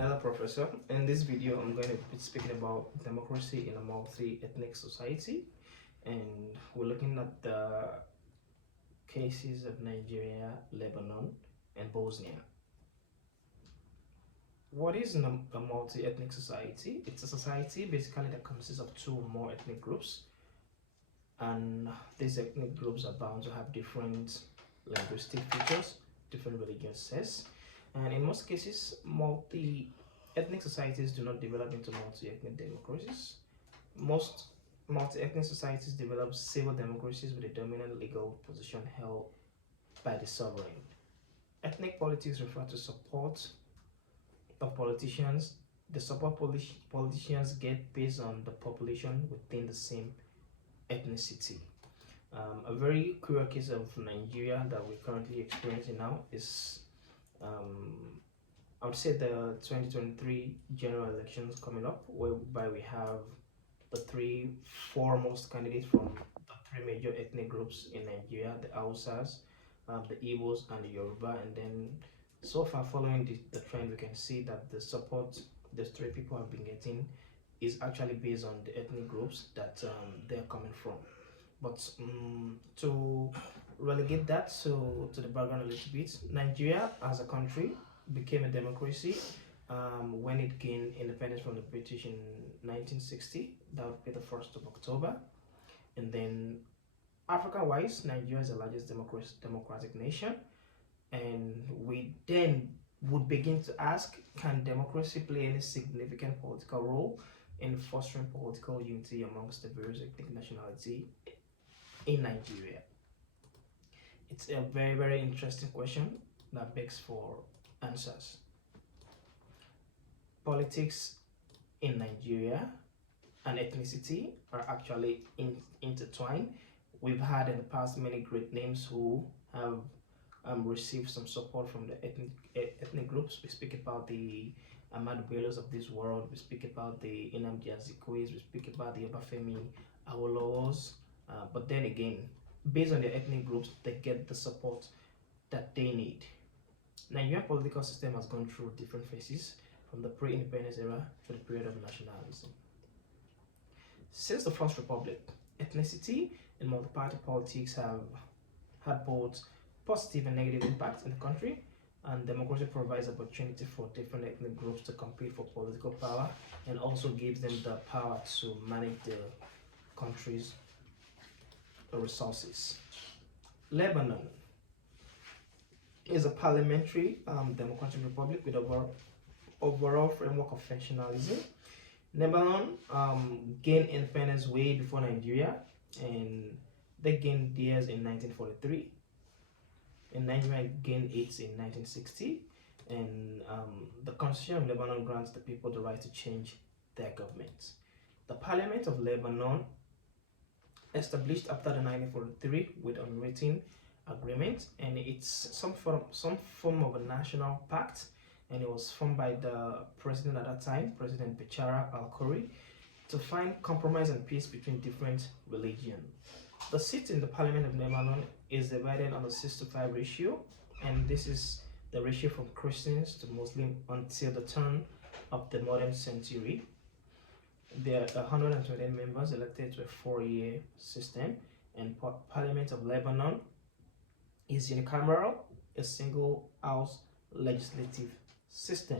Hello, Professor. In this video, I'm going to be speaking about democracy in a multi-ethnic society, and we're looking at the cases of Nigeria, Lebanon, and Bosnia. What is a multi-ethnic society? It's a society basically that consists of two or more ethnic groups, and these ethnic groups are bound to have different linguistic features, different religious sets, and in most cases, multi-ethnic societies do not develop into multi-ethnic democracies. Most multi-ethnic societies develop civil democracies with a dominant legal position held by the sovereign. Ethnic politics refer to support of politicians. The support politicians get based on the population within the same ethnicity. A very clear case of Nigeria that we're currently experiencing now is, I would say, the 2023 general elections coming up, whereby we have the three foremost candidates from the three major ethnic groups in Nigeria: the Hausas, the Igbos, and the Yoruba. And then, so far, following the trend, we can see that the support these three people have been getting is actually based on the ethnic groups that they're coming from. But to relegate that to the background a little bit, Nigeria as a country became a democracy when it gained independence from the British in 1960. That would be the 1st of October. And then, Africa-wise, Nigeria is the largest democratic nation. And we then would begin to ask, can democracy play any significant political role in fostering political unity amongst the various ethnic nationality in Nigeria? It's a very, very interesting question that begs for answers. Politics in Nigeria and ethnicity are actually intertwined. We've had in the past many great names who have received some support from the ethnic groups. We speak about the Ahmadu Bellos of this world. We speak about the Nnamdi Azikiwes. We speak about the Obafemi Awolowos. But then again, based on their ethnic groups, they get the support that they need. Nigerian political system has gone through different phases from the pre-independence era to the period of nationalism. Since the First Republic, ethnicity and multi-party politics have had both positive and negative impacts in the country, and democracy provides opportunity for different ethnic groups to compete for political power and also gives them the power to manage the country's resources. Lebanon is a parliamentary democratic republic with overall framework of functionalism. Lebanon gained independence way before Nigeria, and they gained theirs in 1943. And Nigeria gained its in 1960. And the Constitution of Lebanon grants the people the right to change their government. The Parliament of Lebanon, established after the 1943 with unwritten agreement, and it's some form of a national pact, and it was formed by the president at that time, President Bechara Al-Khoury, to find compromise and peace between different religions. The seat in the Parliament of Lebanon is divided on a 6-to-5 ratio, and this is the ratio from Christians to Muslims until the turn of the modern century. There are 120 members elected to a 4-year system, and Parliament of Lebanon is unicameral, a single house legislative system.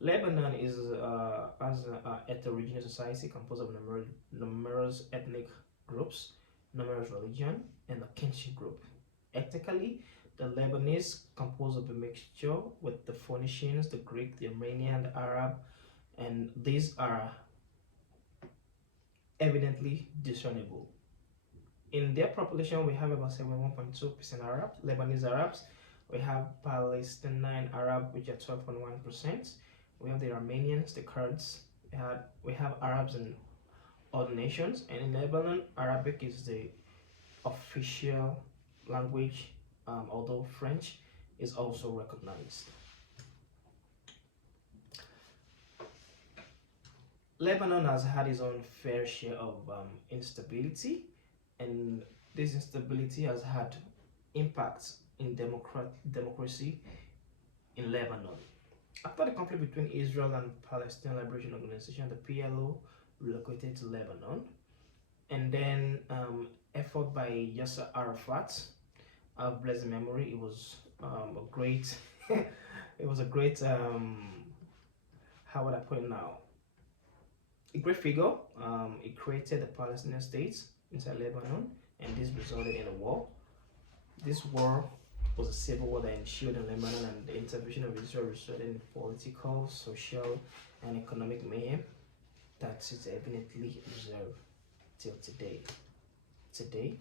Lebanon has a heterogeneous society composed of numerous ethnic groups, numerous religion, and a kinship group. Ethnically, the Lebanese composed of a mixture with the Phoenicians, the Greek, the Armenian, the Arab, and these are evidently discernible. In their population, we have about 71.2% Arab, Lebanese Arabs. We have Palestinian Arab, which are 12.1%. We have the Armenians, the Kurds. We have Arabs in other nations. And in Lebanon, Arabic is the official language, although French is also recognized. Lebanon has had its own fair share of instability, and this instability has had impacts in democracy in Lebanon. After the conflict between Israel and Palestinian Liberation Organization, the PLO relocated to Lebanon, and then effort by Yasser Arafat, of blessed memory. It was a great, it was a great, how would I put it now? A great figure. It created the Palestinian state inside Lebanon, and this resulted in a war. This war was a civil war that ensued in Lebanon, and the intervention of Israel resulted in political, social, and economic mayhem that is evidently observed till today. Today,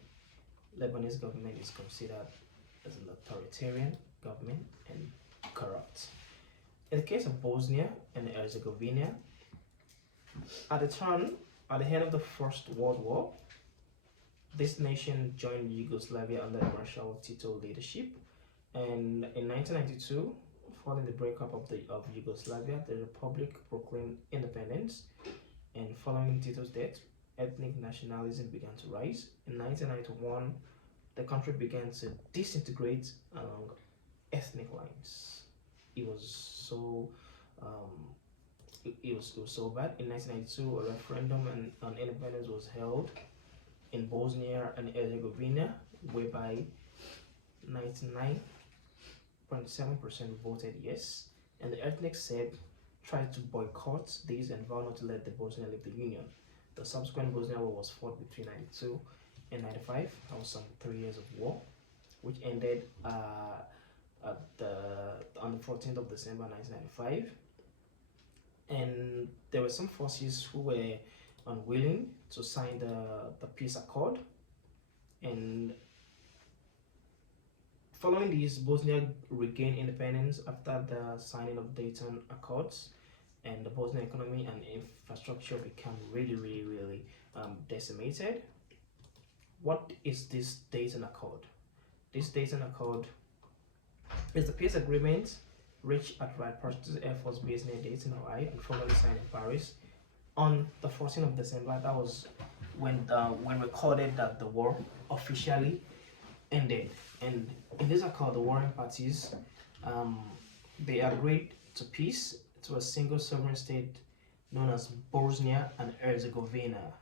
Lebanese government is considered as an authoritarian government and corrupt. In the case of Bosnia and Herzegovina, at the end of the First World War, this nation joined Yugoslavia under Marshal Tito leadership, and in 1992, following the breakup of Yugoslavia, the republic proclaimed independence, and following Tito's death, ethnic nationalism began to rise. In 1991, the country began to disintegrate along ethnic lines. It was so it was so bad. In 1992, a referendum on independence was held in Bosnia and Herzegovina, whereby 99.7% voted yes, and the ethnic Serb tried to boycott this and vowed not to let the Bosnia leave the Union. The subsequent Bosnia War was fought between 92 and 95. That was some 3 years of war, which ended on the 14th of December 1995. And there were some forces who were unwilling to sign the peace accord. And following this, Bosnia regained independence after the signing of Dayton Accords, and the Bosnian economy and infrastructure became really decimated. What is this Dayton Accord? This Dayton Accord is the peace agreement reached at Wright-Patterson Air Force Base near Dayton, Ohio, and formally signed in Paris on the 14th of December. That was when we recorded that the war officially ended. And in this accord, the warring parties they agreed to peace to a single sovereign state known as Bosnia and Herzegovina.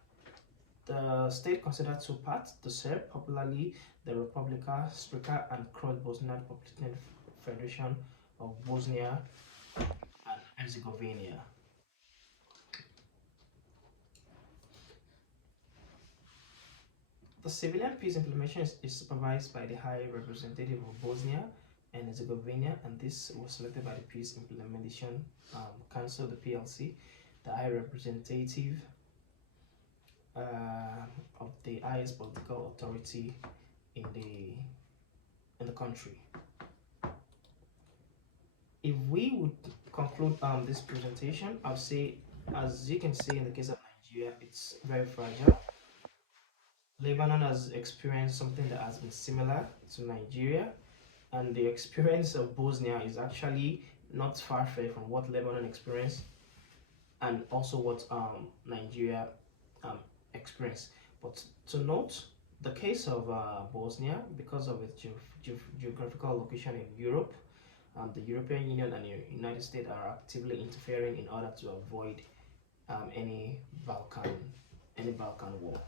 The state considered two parts: the Serb, popularly the Republika Srpska, and Croat Bosnia Republican Federation of Bosnia and Herzegovina. The civilian peace implementation is supervised by the High Representative of Bosnia and Herzegovina, and this was selected by the Peace Implementation Council, the PLC, the High Representative of the highest political authority in the country. If we would conclude this presentation, I'll say, as you can see in the case of Nigeria, it's very fragile. Lebanon has experienced something that has been similar to Nigeria, and the experience of Bosnia is actually not far from what Lebanon experienced, and also what Nigeria experienced. But to note, the case of Bosnia, because of its geographical location in Europe, the European Union and the United States are actively interfering in order to avoid any Balkan war.